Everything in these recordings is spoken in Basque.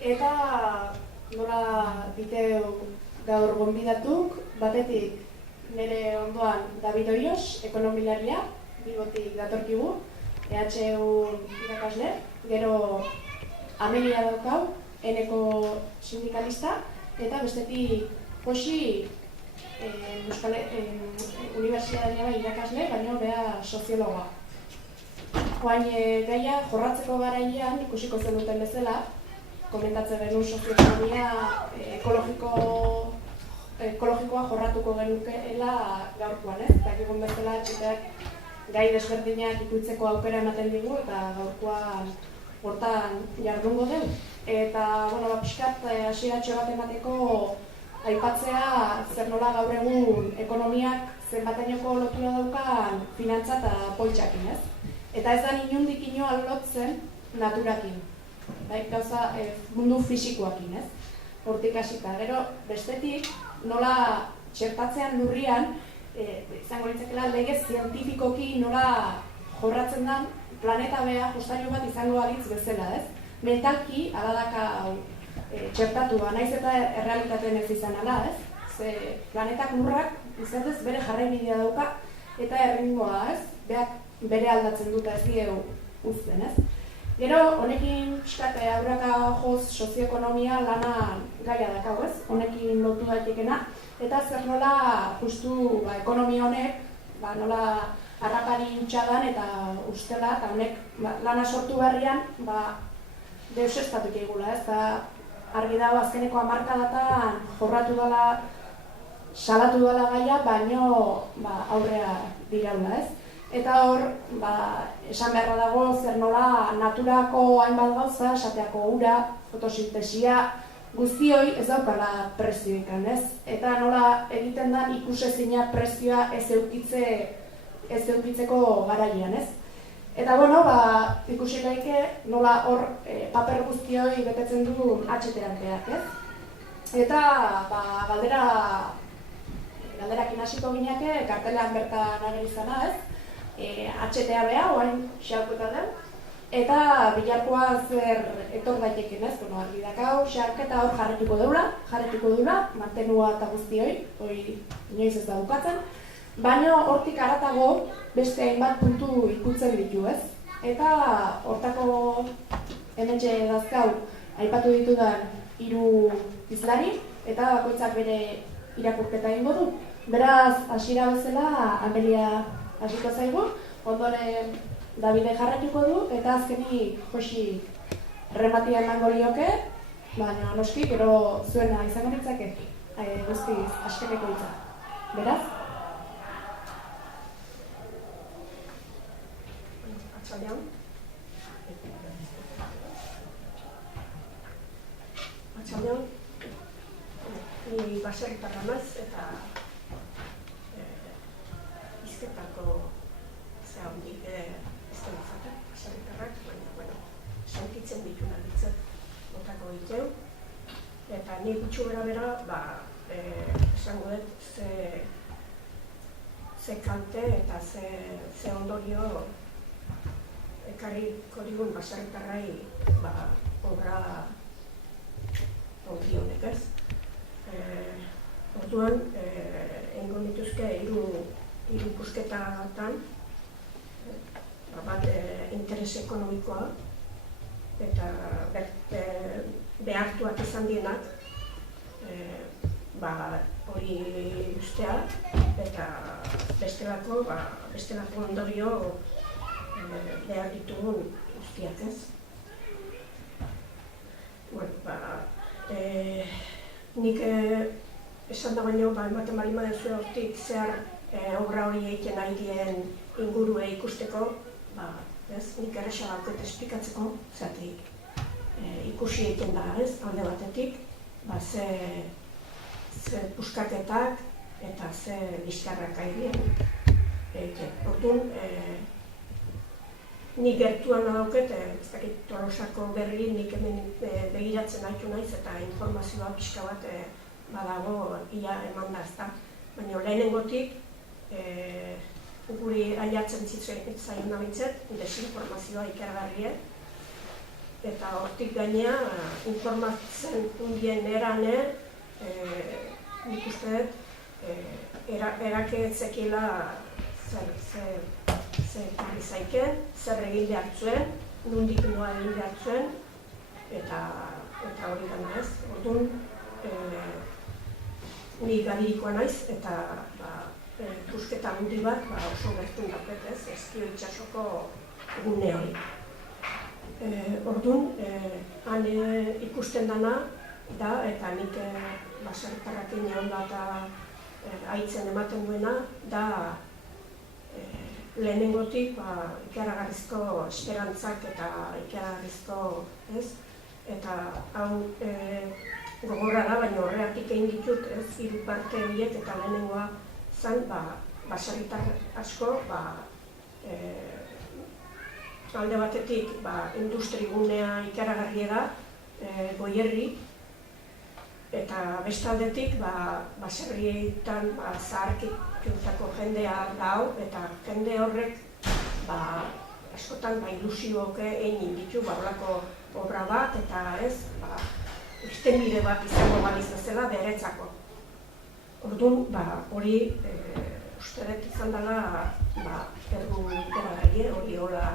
Eta nola biteu gaur gonbidatuk, batetik nire ondoan David Oios, ekonomilaria, Bilbotik datorkigu, EHU irakasle, gero Amelia daukau, Eneko sindikalista, eta bestetik Josi Unibertsitatean irakasle, baina bea soziologa. Oain gaia jorratzeko garaian ikusiko zenuten bezala, komentatzen genuen sozioekonomia ekologikoa jorratuko genukeela gaurkoan, ez? Eta egun bezala txeteak gai desberdinak ikutzeko aukera ematen digu eta gaurkoan hortan jardungo dugu. Eta, pixkat hasiratxo bat emateko aipatzea zer nola gaur egun ekonomiak zenbatenoko lotura daukan finantza eta poltsakin, ez? Eta ez da inondik inoa lotzen naturakin. Gauza mundu fisikoakin, ez? Hortik hasita. Gero, bestetik, nola txertatzean lurrian, izango litzakela lege zientifikoki nola jorratzen den planeta bea justailu bat izango balitz bezala, ez? Mentalki, aladaka txertatua, naiz eta errealitateen ez izan ala, ez? Ze planetak lurrak izatez bere jarraibidea dauka eta erringoa, ez? Beak bere aldatzen duta ez diegu uzten, ez? Gero, honekin aurraka joz sozioekonomia lana gaia dakau, ez? Honekin lotu daitekena. Eta zer nola, justu ekonomia honek, nola harrapari utxadan eta ustela, eta honek lana sortu berrian, deusestatuk egula, ez? Argi dago azkeneko hamarkadatan jorratu dela, salatu dela gaia, baino aurrea diraula, ez? Eta hor, esan beharra dago zer nola naturako hainbat gauza, esateako ura, fotosintesia, guztioi ez daukala prezioikan, ez? Eta nola egiten da ikusezina prezioa ez eukitzeko garaian, ez? Eta ikusi daike nola hor paper guztioi betetzen du HT-anteak, ez? Eta galderakin hasiko gineke, kartelean bertan ageri izana, ez? HTA bea, oain xauketa den, eta bilarkoa zer etor daiteken, ez? Argi dakau, xauketa hor jarretuko deula, mantenua eta guztioi, hori inoiz ez da bukatzen, baina hortik haratago beste hainbat puntu ikutzen ditu, ez? Eta hortako hementxe dazkau aipatu ditudan 3 hizlari, eta bakoitzak bere irakurketa egingo du. Beraz, hasiera bezala, Amelia hasiko zaigu, ondoren Davide jarraituko du, eta azkenik Josi rematia emango lioke, baina noski, gero zuena izango ditzake, guztiz askeneko hitza. Beraz? Atxaldeon, ni baserritarra naiz eta izketako zehondik izkenizaten, baserritarrak, baina, sankitzen dituna ditzat botako diteu. Eta ni gutxu bera, esango dut ze kalte eta ze ondorio ekarriko digun baserritarrai obra ongi honek, ez? Orduan, egingo dituzke 3 ikusketatan bat interes ekonomikoa eta behartuak izan dienak hori ustea eta bestelako ondorio behar ditugun guztiak ez. Nik esan da baino, ematen bali madezu hortik zehar obra hori egiten ari dien ingurue ikusteko, nik erresa baket esplikatzeko, zatik ikusi egiten da ez, alde batetik, ze puskaketak eta ze bizkarrak airien egiten. Orduan, nik gertuan dauket, ez dakit Tolosako berri nik hemen begiratzen haitu naiz eta informazioa pixka bat badago ia eman da ezta. Baina lehenengotik, guri aiatzen zaion nabintzet, desinformazioa ikergarrie. Eta hortik gainea, informatzen undien erane, nik uste dut, erakeetzekila zer zaiken, zer egin behar zuen, nondik noa egin behar zuen, eta hori gana ez. Orduan, ni gadirikoa naiz, eta pusketa handi bat oso gertun dauket ez, Ezkio itsasoko gune hori. Orduan, han ikusten dana da, eta nik baserritarrakin egon da eta haitzen ematen duena, da lehenengotik ikaragarrizko esperantzak eta ikaragarrizko, ez? Eta hau gogorra da, baina horregatik egin ditut, ez? Hiru parte horiek eta lehenengoa zen, baserritar asko, alde batetik industrigunea ikaragarria da, Goierri, eta bestaldetik baserrietan zaharkitutako jendea dago, eta jende horrek askotan ilusioak egin ditu horrelako obra bat, eta ez, irtenbide bat izango baliz bezala beretzako. Orduan, hori uste dut izan dela erdu ikaragarria, hori hola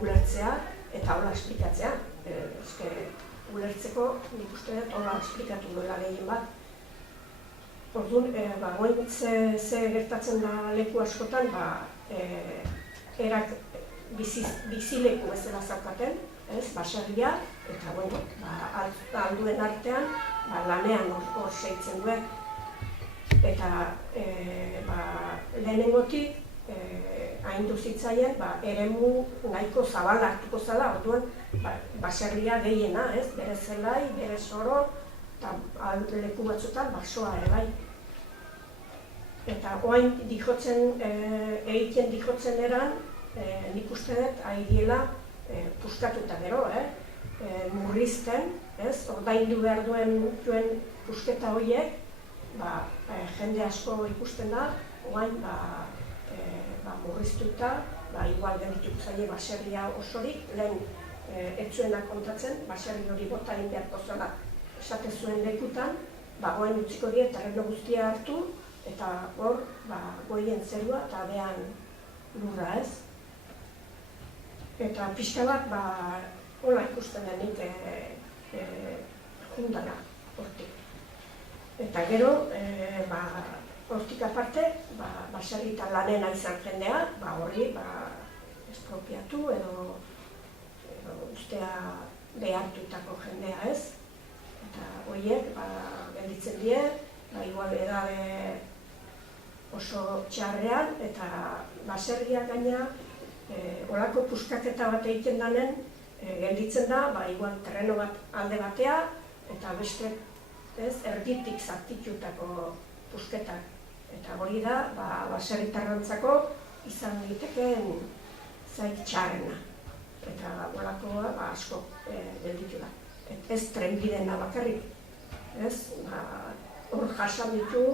ulertzea eta hola esplikatzea. Ulertzeko nik uste dut hola esplikatu duela gehien bat. Orduan, goin ze gertatzen da leku askotan, erak bizileku bezala zaukaten, baserria, eta alduen artean lanean hor seitzen duen. Eta lehenengotik haindu zitzaien eremu nahiko zabal hartuko zela, orduan baserria gehiena, bere zelai, bere soro, eta leku batzutan basoa ere bai. Eta oain egiten dijotzen eran, nik uste dut aidiela puskatuta gero, murrizten, ordaindu behar duen pusketa horiek, jende asko ikusten da, oain murriztuta, igual geldituko zaie baserria osorik, lehen etzuena kontatzen, baserri hori bota egin beharko zela esate zuen lekutan, oain utziko die terreno guztia hartu, eta hor goien zerua eta behan lurra ez. Eta pixka bat, hola ikusten denik jundana hortik. Eta gero, hortik aparte, baserritan lanena izan jendea, horri espropiatu edo ustea behartutako jendea ez. Eta horiek gelditzen die, igual edade oso txarrean, eta baserriak gaina olako puskaketa bat egiten danen gelditzen da, igual terreno bat alde batea, eta beste erditik zartitutako pusketak. Eta hori da, baserritarrantzako izan daiteken zait txarrena. Eta olakoa asko gelditu da. Ez trenbidena bakarrik. Hor jasan ditu,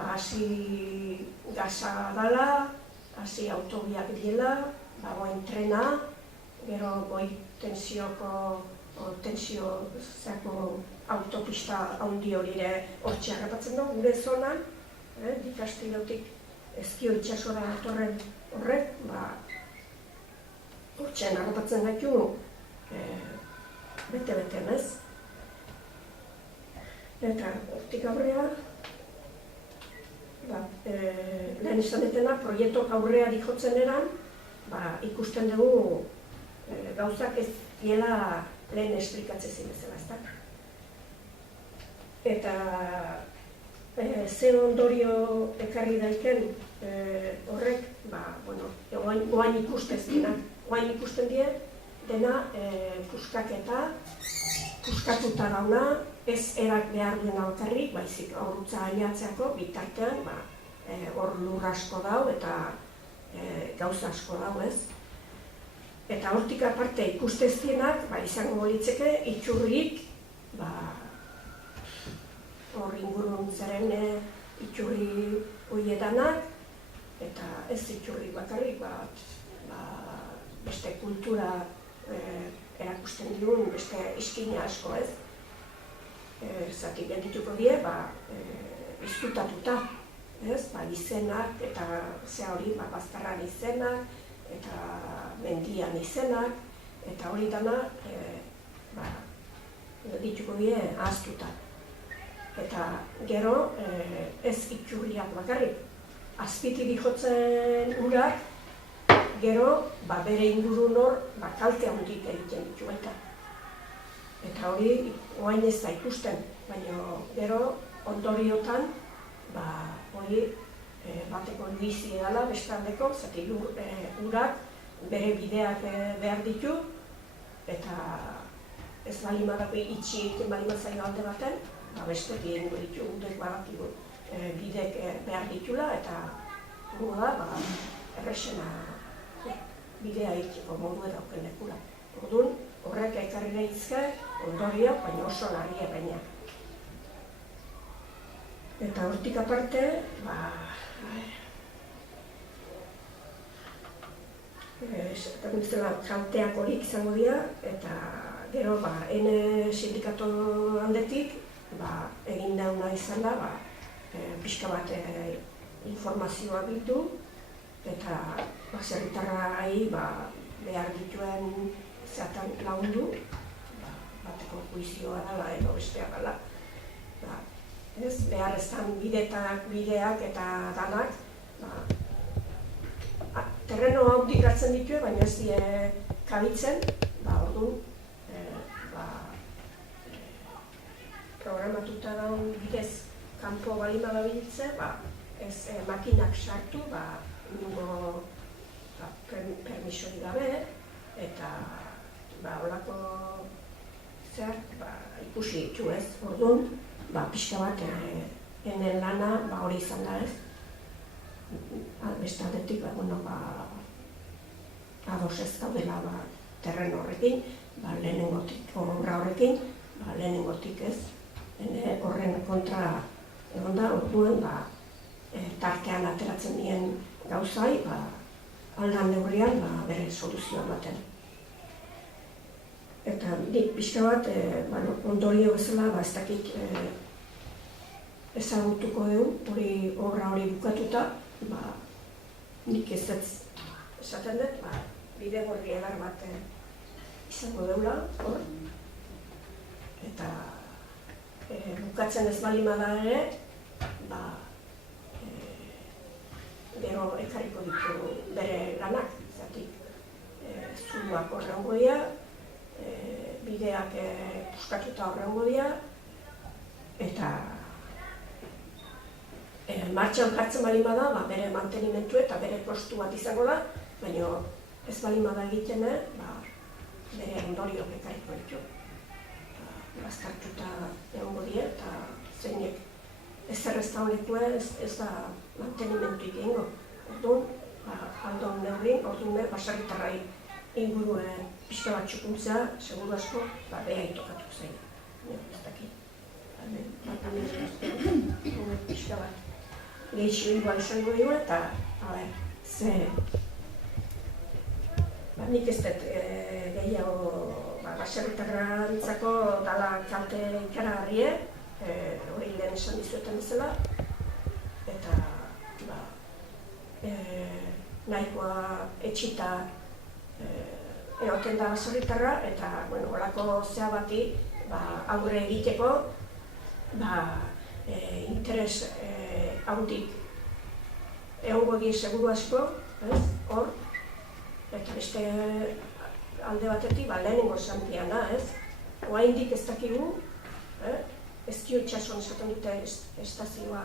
hasi gaza dala, hasi autobiak diela, goin trena, gero goi tensioko autopista handi horire hortxe harrapatzen dugu, gure zonan, Dikastilotik Ezkio itxasora datorren horrek, hortxean agotatzen gaitu bete-beten, ez? Eta hortik aurrea, lehen izan detena, proiektok aurrea dijotzen eran, ikusten dugu gauzak ez diela lehen esplikatzen zimezela, ez da? Eta ze ondorio ekarri daiken horrek, oain ikusten die, dena puskaketa, puskatuta dauna, ez erak behar duena bakarrik, baizik aurrutza ainatzeko bitartean, hor lur asko dau eta gauza asko dau, ez? Eta hortik aparte ikustezienak, izango litzeke itxurrik, hor inguruntzaren itxurri hoiedanak, eta ez itxurri bakarrik, beste kultura erakusten digun, beste iskina asko, ez? Zati bendituko die, izkutatuta, ez? Izenak, eta zea hori, bazkarran izenak, eta mendian izenak, eta hori dana, dituko die, ahaztuta. Eta gero, ez itxurriak bakarrik, azpiti dijotzen urak, gero, bere ingurun hor, kalte handik egiten ditu baita. Eta hori, oain ez da ikusten, baina gero, ondoriotan, hori, bateko bizi edala, bestaldeko, zati urak, bere bideak behar ditu, eta ez balimagako itxi egiten balimazaino alde baten, bestek egingo ditu, udek badakigu bidek behar ditula, eta gu da, errexena bidea egiteko modu edauken lekula. Orduan, horrek ekarri nahizke, ondoriak, baina oso larria baina. Eta hortik aparte, kalteak horik izango dira, eta gero, ene sindikatu handetik, egin dauna izan da, pixka bat informazioa bildu, eta zerritarrai behar dituen zeatan lagundu, bateko juizioa dela edo bestea dela. Behar ezan bideak eta danak, terreno handik hartzen ditu, baina ez die kabitzen, orduan, programatuta daun bidez kanpo balima dabiltze, ez makinak sartu, nungo permisori gabe, eta holako zer ikusi ditu ez, orduan, pixka bat enen lana hori izan da ez. Beste aldetik, ados ez daudela terreno horrekin, lehenengotik obra horrekin, lehenengotik ez. Horren kontra egon da, orduan tartean ateratzen dien gauzai, aldan neurrian bere soluzioa baten. Eta nik pixka bat, ondorio bezala, ez dakit ezagutuko dugu, obra hori bukatuta, nik ez esaten dut, bide gorri edar bat izango deula, hor. Eta bukatzen ez balima da ere, gero ekarriko ditu bere lanak, zatik zuluak horrengo dira, bideak puskatuta horrengo dira, eta martxan jartzen balima da, bere mantenimentu eta bere kostu bat izango da, baina ez balima da egiten, bere ondoriok ekarriko ditu. Bazkartuta egongo die, eta zeinek ezer ez da honekua ez da mantenimentuik egingo. Orduan, aldon neurrin, orduan baserritarrai inguruen pixka bat txukuntzea, seguru asko, beha itokatu zein. Ez dakit. Pixka bat. Gehixio igual izango dugu eta, nik ez dut gehiago baserritarrantzako dala kalte ikaragarrie, hori lehen esan dizuetan bezala, eta nahikoa etxita egoten da baserritarra, eta holako zea bati aurre egiteko interes handik egongo die seguru asko, hor, eta beste alde batetik lehenengo esan diana, oraindik ez dakigu, Ezkio itxasuan esaten dute estazioa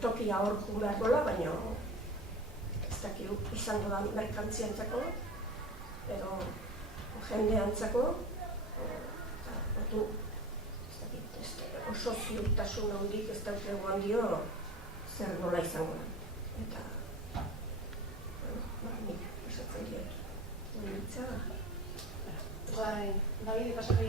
tokia hor behar gola, baina ez dakigu izango da merkantziantzako edo jendeantzako, oso ziurtasun handik ez daukegu handio zer nola izango da. Eta, nik esatzen diot. Davide, pasako